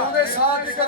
ਉਹਦੇ ਸਾਥ ਇੱਕ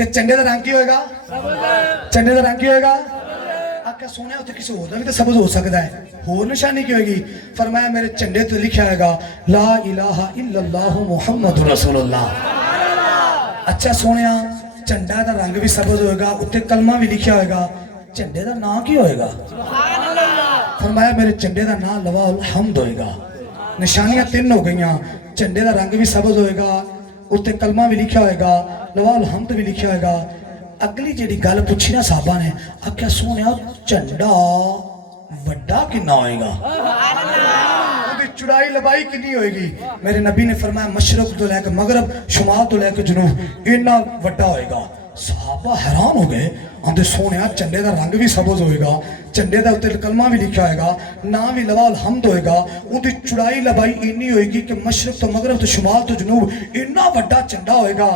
کہ چنڈے دا رنگ کی ہوئے گا؟ چنڈے دا رنگ کی ہوئے گا؟ آقا سونے ہوتے کسی اور بھی تو سبز ہو سکتا ہے، اور نشانی کی ہوئے گی؟ فرمایا میرے چنڈے تو لکھا ہوئے گا لا الہ الا اللہ محمد رسول اللہ۔ اچھا سونے چنڈا دا رنگ بھی سبز ہوئے گا، اتنے کلمہ بھی لکھا ہوئے گا، چنڈے دا نام کی ہوئے گا؟ فرمایا میرے چنڈے دا نام لواء الحمد ہوئے گا۔ نشانیاں تین ہو گئیاں، چنڈے دا رنگ بھی سبز ہوئے گا، اتنے کلمہ بھی لکھا ہوئے گا، لواء الحمد بھی لکھا ہوئے گا۔ اگلی جیڑی گل پوچھی نا صحابہ نے، آکھیا سونے چنڈا وڈا کنا ہوئے گا؟ چڑائی لبائی کنی ہوئے گی؟ میرے نبی نے فرمایا مشرق تو لے کے مغرب، شمال تو لے کے جنوب، اتنا وڈا ہوئے گا۔ صحابہ حیران ہو گئے، آندے سونے چنڈے دا رنگ بھی سبز ہوئے گا، چنڈے دا اتنے کلمہ بھی لکھا ہوئے گا، نام بھی لواء الحمد ہوئے گا، ان دی چڑائی لبائی اتنی ہوئے گی کہ مشرق تو مغرب تو شمال تو جنوب اتنا وڈا چنڈا ہوئے گا۔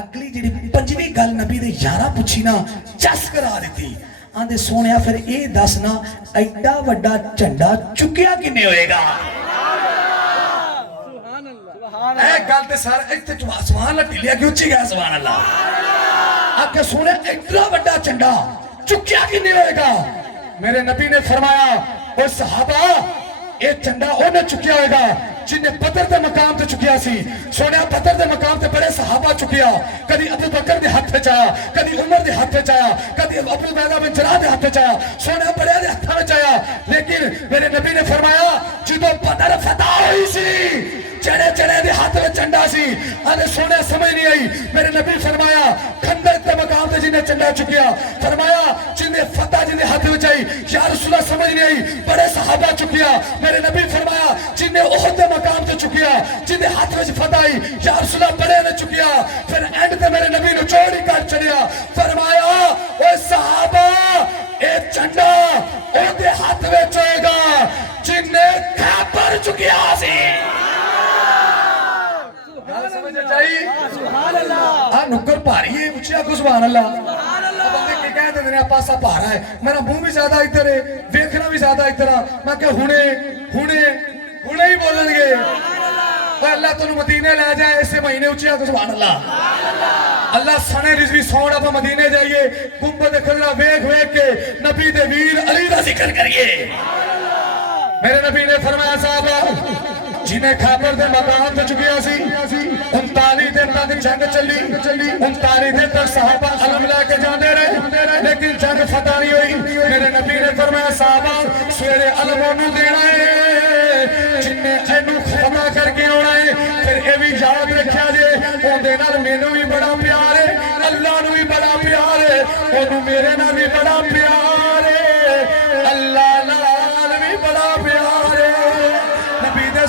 اگلی جیڑی پنجویں گل نبی دے یارہ پوچھی نا، چس کرا دیتی، آندے سونے پھر اے دسنا ایڈا وڈا چنڈا چکیا کنے ہوئے گا؟ اے گل تے سارا ایتھے سبحان اللہ ٹھلیا کیوں چی گیا سبحان اللہ؟ آپ کے سونے ایڈا وڈا چنڈا چکیا کنے ہوئے گا؟ میرے نبی نے فرمایا اے صحابہ اے چنڈا انہیں چکیا ہوئے گا جنہیں بدر دے مقام تے چکیا سی۔ سونے بدر دے مقام تے بڑے صحابہ چکیا، کدی ابو بکر دے ہاتھ پہ چایا، کدی عمر دے ہاتھ پہ چایا، کدی ابو عبیدہ بن جراح دے ہاتھ پہ چایا، سونے بڑے دے ہاتھ پہ چایا۔ لیکن میرے نبی نے فرمایا جدو بدر فتح ہوئی سی چڑے چڑے دے ہاتھ میں چنڈا سی، آنے سونے سمجھ نہیں آئی۔ میرے نبی فرمایا خندق دے مقام تے جنہیں چنڈا چکیا، فرمایا جنہیں فتح جنہیں ہاتھ میں چاہی، یا رسول اللہ سمجھ نہیں آئی، بڑے صحابہ چکیا۔ میرے نبی فرمایا جنہیں احد دے مقام تے چکیا، جنہیں ہاتھ میں فتح آئی، یا رسول اللہ بڑے نے چکیا۔ پھر اینڈ تے میرے نبی نے چوڑی کر چڑیا، فرمایا اے صحابہ اے چنڈا او دے ہاتھ میں چوئے گا جنہیں کھاپر چکیا سی۔ نکر پاری ہے اچھا کو سبحان اللہ۔ بندے کے کہہ دینے پاسا پارا ہے، میرا منہ بھی زیادہ ادھر ہے، ویکھنا بھی زیادہ ادھر ہے، میں کہ ہنے ہی بولن گے۔ اللہ تنو مدینے لے جائے اسے مہینے اچھا کو سبحان اللہ۔ اللہ سنے رضوی سوڑ اپا مدینے جائیے، گنبد خضرہ ویکھ کے نبی دے ویر علی دا ذکر کریے۔ میرے نبی نے فرمایا صحابہ جنہیں خیبر دے مقام تے چکیا سی، 39 دن تک جنگ چلی، 39 دن تک صحابہ علم لے کے جاندے رہے، لیکن جنگ فتح نہیں ہوئی۔ میرے نبی نے فرمایا صحابہ سویرے علم انہوں دینا ہے جنہیں اینو فتح کر کے ہونا ہے۔ پھر اے بھی یاد رکھیا جے اون دے نال مینوں بھی بڑا پیار ہے، اللہ نو بھی بڑا پیار ہے، اونوں میرے نال بھی بڑا پیار ہے، اللہ نال بھی بڑا پیار ہے۔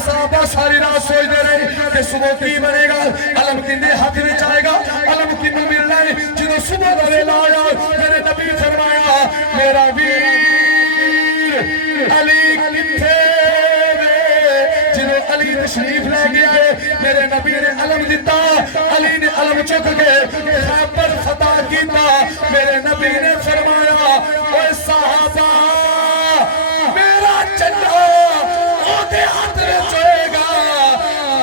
صحابہ ساری رات سوچ دے رہے کہ صبح کی بنے گا، علم کنے ہاتھ میں چاہے گا، علم کنوں ملنا ہے۔ جنہوں صبح دا ویلا آیا میرے نبی فرمایا میرا ویر علی کتھے وے، جنہوں علی تشریف لے گیا ہے میرے نبی نے علم دیتا، علی نے علم چک کے خیبر فتح کیتا۔ میرے نبی نے فرمایا اے صحابہ میرا چنڈا دے ہاتھ میں چوئے گا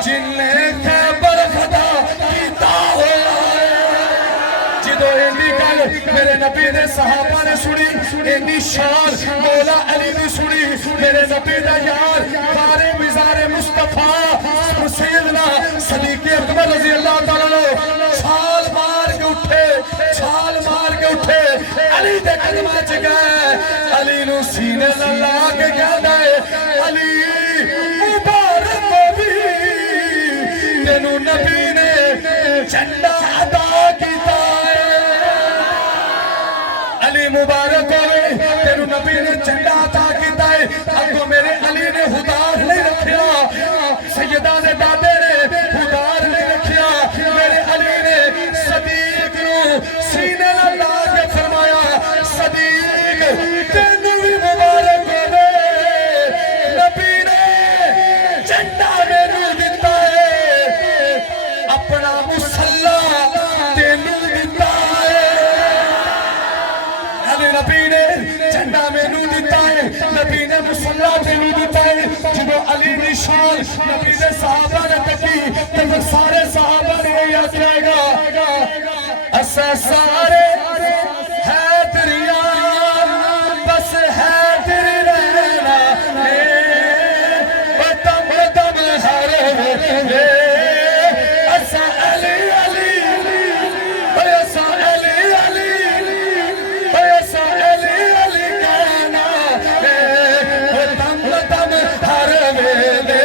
جنہیں خیبر فتح کیتا ہوا ہے۔ جدو اینی گل میرے نبی نے صحابہ نے سنی، اینی شان مولا علی نے سنی، میرے نبی دا یار بارے مزار مصطفیٰ سیدنا صدیق اکبر رضی اللہ تعالیٰ چھال مار کے اٹھے، علی دے قدمہ چکے، علی نو سینے اللہ کے کہتا ہے علی تینو نبی نے چنڈا عطا کیتا ہے، علی مبارک ہوئے تینو نبی نے چنڈا عطا کیتا ہے۔ اگو میرے علی نے ہدار نہیں رکھیا، سیدہ نے دادے نے ہدار نہیں رکھیا، میرے علی نے صدیق نو سینے لا کے فرمایا صدیق تینو بھی مبارک ہوئے، نبی نے چنڈا میرے دیتا ہے، اپنا مسلح تینو دیتا ہے۔ علی نبی نے چنڈا مینو دیتا ہے، نبی نے مسلح تینو دیتا ہے۔ جب علی نشان نبی نے صحابہ نے تکی تو سارے صحابہ نے یہ کہے گا اسا سارے حیدریان بس حیدر رہنا دم دم ہر ویلے اسا علی علی اسا علی علی اسا علی علی کہنا دم دم ہر ویلے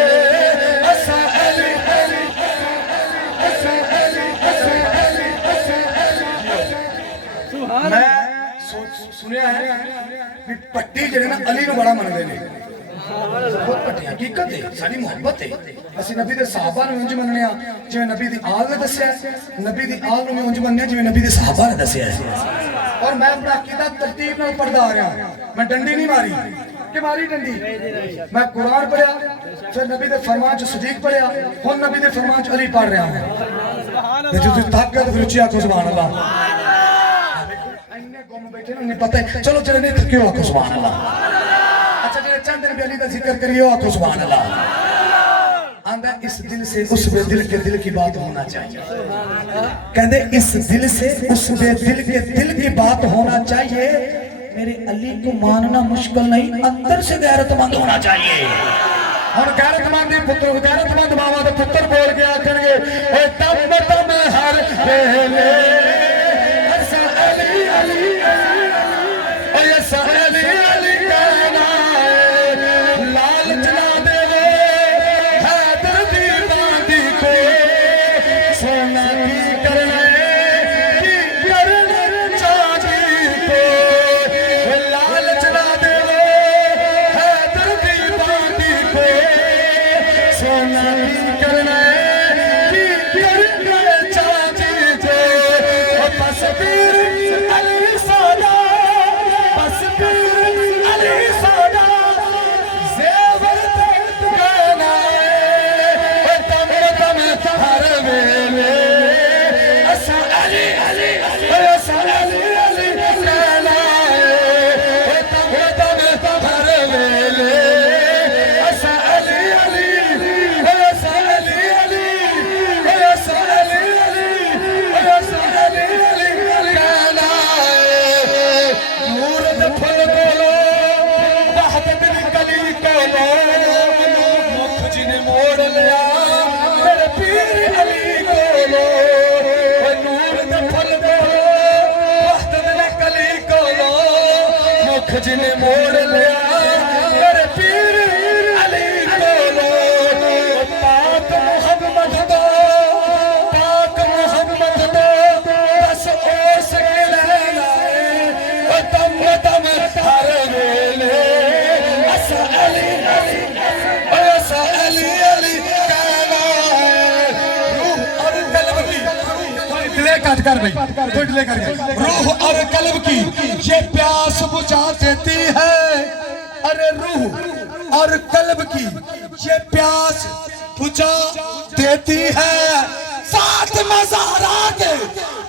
اسا علی علی اسا علی میں سنیا ہے کہ پٹی جڑے نا علی نو بڑا من دے بہت پٹی حقیقت ہے ساری محبت ہے اسی نبی دے صحابہ نے انج مننے ہاں جویں نبی دی آل نے دسیا ہے نبی دی آل نو میں انج مننے جویں نبی دے صحابہ نے دسیا ہے اور میں اپنا عقیدہ ترتیب نال پڑھدا آ رہا ہوں میں ڈنڈی نہیں ماری کہ ماری ڈنڈی میں قرآن پڑھیا پھر نبی دے فرمان چ صدیق پڑھیا ہن نبی دے فرمان چ علی پڑھ رہا ہوں جو طاقت پھر اچھی آکھو سبحان اللہ نہیں پتہ ہے چلو چلے نہیں تھکیو آکھو سبحان اللہ اچھا جنہیں چند دن بھی علی دا ذکر کریو آکھو سبحان اللہ آندہ اس دل سے اس بے دل کے دل کی بات ہونا چاہیے کہندے اس دل سے اس بے دل کے دل کی بات ہونا چاہیے میرے علی کو ماننا مشکل نہیں اندر سے غیرت مند ہونا چاہیے اور غیرت مند ماما دا پتر بول کے آکھن گے اے دم دم ہر ویلے اسا علی علی اسا علی علی کہنا لالچ نہ دے حیدر دی باندی کو سونا کی کرنا چاچی کو لالچ نہ دے حیدر دی باندی کو سونا کی کرنا چاچی کو بس پیر علی سادا بس پیر علی سادا زیور گانا دم دم ہر ویلے اسا علی علی اسا علی علی گانا دم دم ہر ویلے اسا علی علی اسا علی علی اسا علی علی اسا علی علی گانا نور دے پھل کولو وحدت دی کلی کولو مکھ جی نے موڑ لیا میرے پیر علی کولو نور دے پھل کولو وحدت دی کلی کولو مکھ جی نے موڑ لیا میرے پیر علی کولو پاک محمد دو پاک محمد دو بس اوس کے لینا دم دم ہر ویلے اسا علی علی اسا علی علی کہنا روح اور قلب کی دلے کٹ کر بھئی کوئی دلے کر گئی روح اور قلب کی یہ پیاس بجھا دیتی ہے ارے روح اور قلب کی یہ پیاس بجھا دیتی ہے فاطمہ زہرا کے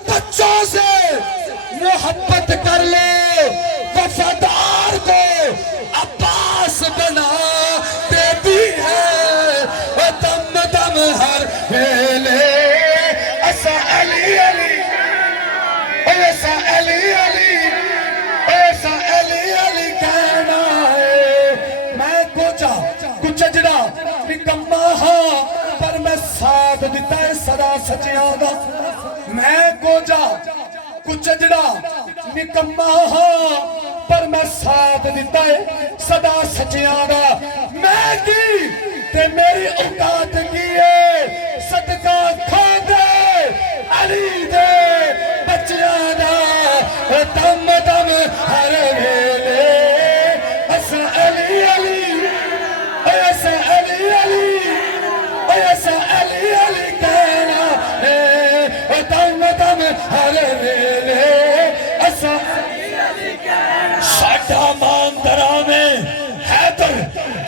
بچوں سے محبت کر لو وفادار کو عباس بنا دیتی ہے دم دم ہر ویلے اسا علی علی اسا علی علی اسا علی علی کہنا ہے میں کچھ جڑا نکما ہاں پر میں ساتھ دیتا ہے سدا سچیاں دا میں کچھ جڑا نکما ہاں پر میں ساتھ دیتا ہے سدا سچیاں دا میں کی تے میری اوقات کی ہے صدقہ کھا دے علی دے بچیاں دا دم دم ہر ویلے اسا علی علی اسا علی علی اسا علی علی کہنا دم دم ہر ویلے اسا علی علی کہنا ساڈا ماندرا میں حیدر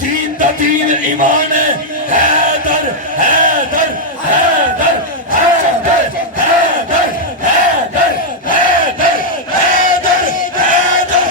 دین دا دین ایمان ہے حیدر حیدر حیدر حیدر حیدر حیدر حیدر حیدر حیدر